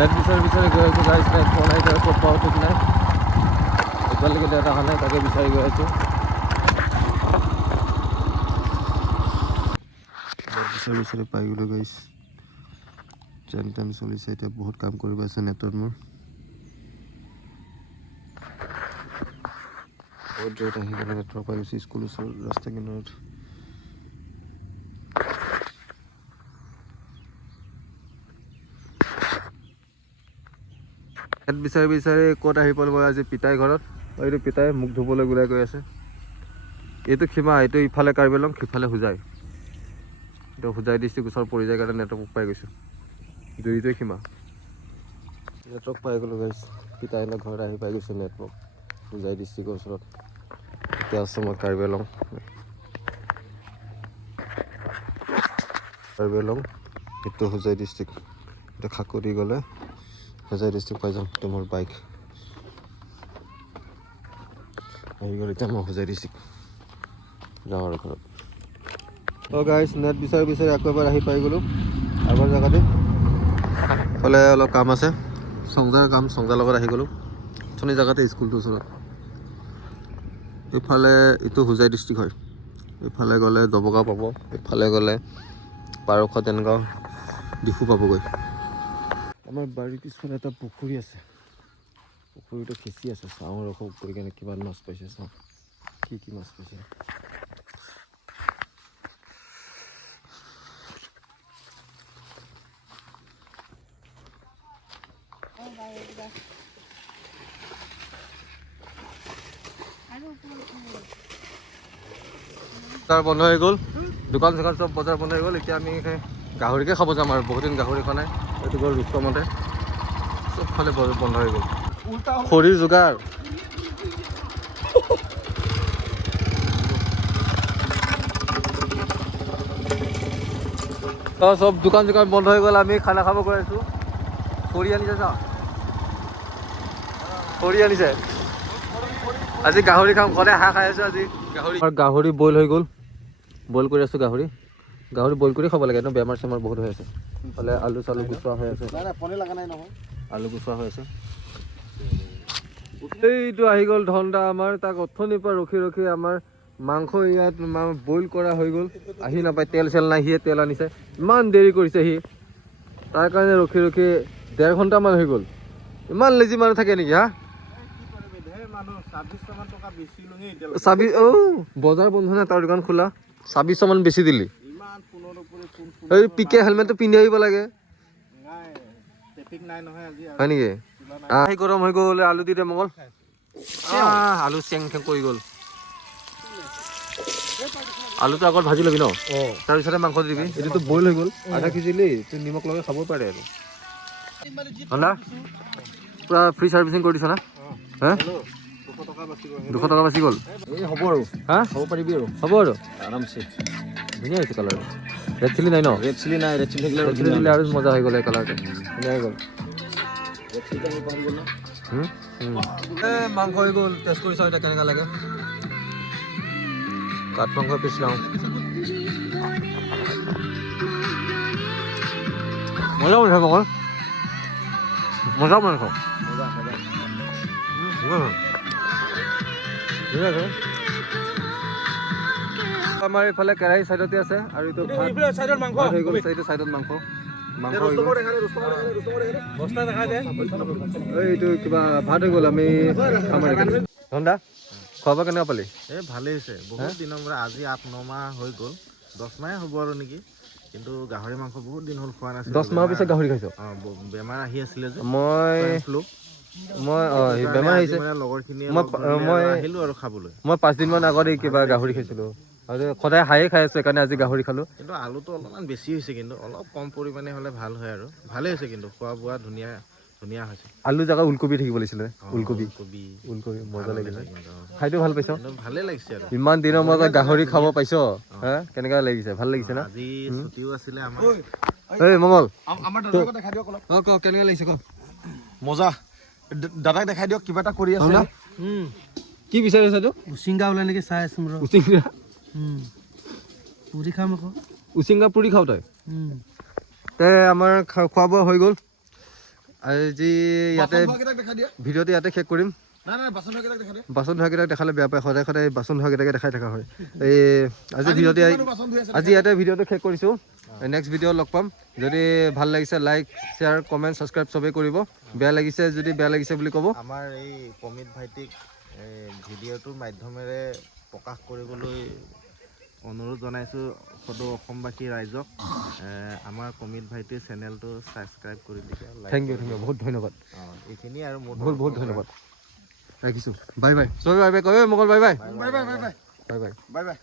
Net বিচাৰি গৈ আছোঁ গাইছ। নেট পোৱা নাই, এতিয়া ক'ত পাওঁ ঠিক নাই। এতিয়ালৈকে নেট অহা নাই, তাকে বিচাৰি গৈ আছোঁ। নেট বিচাৰি পাই গ'লোঁ গাইছ। যেন তেন চলিছে, এতিয়া বহুত কাম কৰিব আছে নেটত মোৰ। বহুত দূৰত আহি গ'লে নেটৱৰ্ক পাই গৈছোঁ স্কুল ওচৰত ৰাস্তা কিনাৰত। নেট বিচাৰি ক'ত আহি পালোঁ মই আজি পিতাই ঘৰত। এইটো পিতাই মুখ ধুবলৈ ওলাই গৈ আছে। এইটো সীমা, এইটো ইফালে কাৰ্বি আংলং, সিফালে হোজাই। এইটো হোজাই ডিষ্ট্ৰিক্ট ওচৰত পৰি যায় কাৰণে নেটৱৰ্ক পাই গৈছোঁ। দুয়োটোৱে সীমা। নেটৱৰ্ক পাই গ'লোঁ গাইছ। পিতাই ঘৰত আহি পাই গৈছোঁ নেটৱৰ্ক হোজাই ডিষ্ট্ৰিক্টৰ ওচৰত। এতিয়া আছোঁ মই কাৰ্বি আংলং। কাৰ্বি আংলং, এইটো হোজাই ডিষ্ট্ৰিক্ট। এতিয়া খাকুৰি গ'লে হোজাই ডিষ্ট্ৰিক্ট পাই যাম। এইটো মোৰ বাইক আহি গ'ল। এতিয়া মই হোজাই ডিষ্ট্ৰিক্ট যাওঁ আৰু ঘৰত। ত' গাইছ, নেট বিচাৰি আকৌ এবাৰ আহি পাই গ'লোঁ আগৰ জেগাতে। ফালে অলপ কাম আছে, সংজাৰ কাম, সংজাৰ লগত আহি গ'লোঁ। অথনি জেগাতে স্কুলটোৰ ওচৰত। এইফালে এইটো হোজাই ডিষ্ট্ৰিক্ট হয়। এইফালে গ'লে দবগাঁও পাব, এইফালে গ'লে পাৰশ তেনেকুৱা ডিফু পাবগৈ। আমাৰ বাৰীৰ পিছফালে এটা পুখুৰী আছে। পুখুৰীটো খেচি আছে, চাওঁ ৰখক কৰি কেনে কিমান মাছ পাইছে চাওঁ। কি মাছ পাইছে। বজাৰ বন্ধ হৈ গ'ল, দোকান চোকান চব বজাৰ বন্ধ হৈ গ'ল। এতিয়া আমি গাহৰিকে খাব যাম আৰু বহুত দিন গাহৰি খোৱা নাই। এইটো গ'ল ৰুষ্টমতে, চবফালে বন্ধ হৈ গ'ল। খৰিৰ যোগাৰ। চব দোকান চোকান বন্ধ হৈ গ'ল, আমি খানা খাব গৈ আছোঁ। খৰি আনিছে চা, খৰি আনিছে। আজি গাহৰি খাম, সদায় হাঁহ খাই আছোঁ আজি গাহৰি বইল হৈ গ'ল। বইল কৰি আছোঁ গাহৰি বইল কৰি খাব লাগে, একদম বেমাৰ চেমাৰ বহুত হৈ আছে। ইফালে আলু চালু গুচোৱা হৈ আছে, আলু গুচোৱা হৈ আছে। এইটো আহি গ'ল ধন্দা আমাৰ, তাক অথনিৰ পৰা ৰখি আমাৰ মাংস ইয়াত বইল কৰা হৈ গ'ল। আহি নাপায়, তেল চেল নাই, সিয়ে তেল আনিছে। ইমান দেৰি কৰিছে সি, তাৰ কাৰণে ৰখি 1.5 ঘণ্টামান হৈ গ'ল। ইমান লেজি মানুহ থাকে নেকি হা? বজাৰ বন্ধ নাই, তাৰ দোকান খোলা। 2600 মান বেছি দিলি। এই পিকে হেলমেটটো পিন্ধি আহিব লাগে হয় নেকি? আহি গৰম হৈ গ'ল, আলু দি দে মঙল। আলু চেং চেং কৰি গ'ল। আলুটো আগত ভাজি ল'বি ন, তাৰপিছতে মাংস দি দিবি। এইটোতো বইল হৈ গ'ল, আধা সিজিলি, তুই নিমখ লগাই খাব পাৰে আৰু। হন্দা পুৰা ফ্ৰী চাৰ্ভিচিং কৰি দিছ না? হা 200 টকা বাচি গ'ল। এই হ'ব আৰু হা খাব পাৰিবি আৰু হ'ব আৰু আৰামছে। ধুনীয়া হৈছে কালাৰটো। ৰেড চিলি নাই ন? ৰেড চিলি নাই, ৰেড চিলি থাকিলে ৰেড চিলি দিলে আৰু মজা হৈ গ'ল এই কালাৰটো, ধুনীয়া হৈ গ'ল। মাংস হৈ গ'ল, টেষ্ট কৰি চাওঁ এতিয়া কেনেকুৱা লাগে। কাঠ মাংস পিছ লাওঁ। মজা মাংস মঙল, মজা মাংস। আমাৰ এইফালে কেৰাহী চাইডতে আছে আৰু এইটো মাংস হৈ গ'ল। এইটো চাইডত মাংস এইটো কিবা ভাত হৈ গ'ল। আমি ধন্দা খোৱা বোৱা কেনেকুৱা পালি? এই ভালেই হৈছে, বহুত দিনৰ পৰা। আজি 8-9 মাহ হৈ গ'ল, 10 মাহে হ'ব আৰু নেকি। কিন্তু গাহৰি মাংস বহুত দিন হ'ল খোৱা নাছিলোঁ। 10 মাহৰ পিছত গাহৰি খাইছ? বেমাৰ আহি আছিলে যে মই বেমাৰ আহিছে, মানে লগৰখিনিয়ে মই আহিলোঁ আৰু খাবলৈ। 5 দিনমান আগত কিবা গাহৰি খাইছিলোঁ আৰু সদায় হাইয়ে খাই আছোঁ, সেইকাৰণে আজি গাহৰি খালোঁ। কিন্তু আলুটো অলপমান বেছি হৈছে, কিন্তু অলপ কম পৰিমাণে হ'লে ভাল হয় আৰু। ভালেই হৈছে, কিন্তু খোৱা বোৱা ধুনীয়া হৈছে। আলু জেগাত ওলকবি থাকিব লাগিছিলে। ওলকবি মজা ভাল লাগিলে, কিন্তু খাইটো ভাল পাইছ? ভালেই লাগিছে আৰু। ইমান দিনৰ মূৰত গাহৰি খাব ধুনীয়া। পাইছ, হা কেনেকুৱা লাগিছে? ভাল লাগিছে না? আজি ছুটিও আছিলে আমাৰ। এই মঙল আমাৰ দাদাক দেখাই দিয়ক অলপ। ক কেনেকুৱা লাগিছে ক? মজা। দাদাক দেখাই দিয়ক, কিবা এটা কৰি আছে। কি বিচাৰি আছা তো? উচিংগা ওলাই নেকি চাই আছো ৰ। উচিংগা পুৰি খাম আকৌ। উচিংগা পুৰি খাওঁ তই? তে আমাৰ খোৱা বোৱা হৈ গ'ল। আজি ইয়াতে বাচন ধোৱাকেইটাক দেখা দিয়া ভিডিঅ'টো ইয়াতে শেষ কৰিম। নাই বাচন ধোৱাকেইটাক দেখা দিয়া বাচন ধোৱাকেইটাক দেখালে বেয়া পায়, সদায় সদায় বাচন ধোৱাকেইটাকে দেখাই থকা হয়। এই আজি ভিডিঅ'টো বাচন ধুই আছে আজি ইয়াতে ভিডিঅ'টো শেষ কৰিছোঁ। নেক্সট ভিডিঅ' লগ পাম। যদি ভাল লাগিছে লাইক শ্বেয়াৰ কমেণ্ট ছাবস্ক্ৰাইব চবেই কৰিব। বেয়া লাগিছে যদি বেয়া লাগিছে বুলি ক'ব। আমাৰ এই পমিত ভাইটিক ভিডিঅ'টোৰ মাধ্যমেৰে প্ৰকাশ কৰিবলৈ অনুৰোধ জনাইছোঁ সদৌ অসমবাসী ৰাইজক। আমাৰ পমিত ভাইটিৰ চেনেলটো ছাবস্ক্ৰাইব কৰি দিছে। থেংক ইউ বহুত ধন্যবাদ। এইখিনিয়ে আৰু মোৰ বহুত ধন্যবাদ। ৰাখিছোঁ বাই বাই চবেই বাই বাই কয় মঙ্গল bye bye bye bye bye bye bye bye bye bye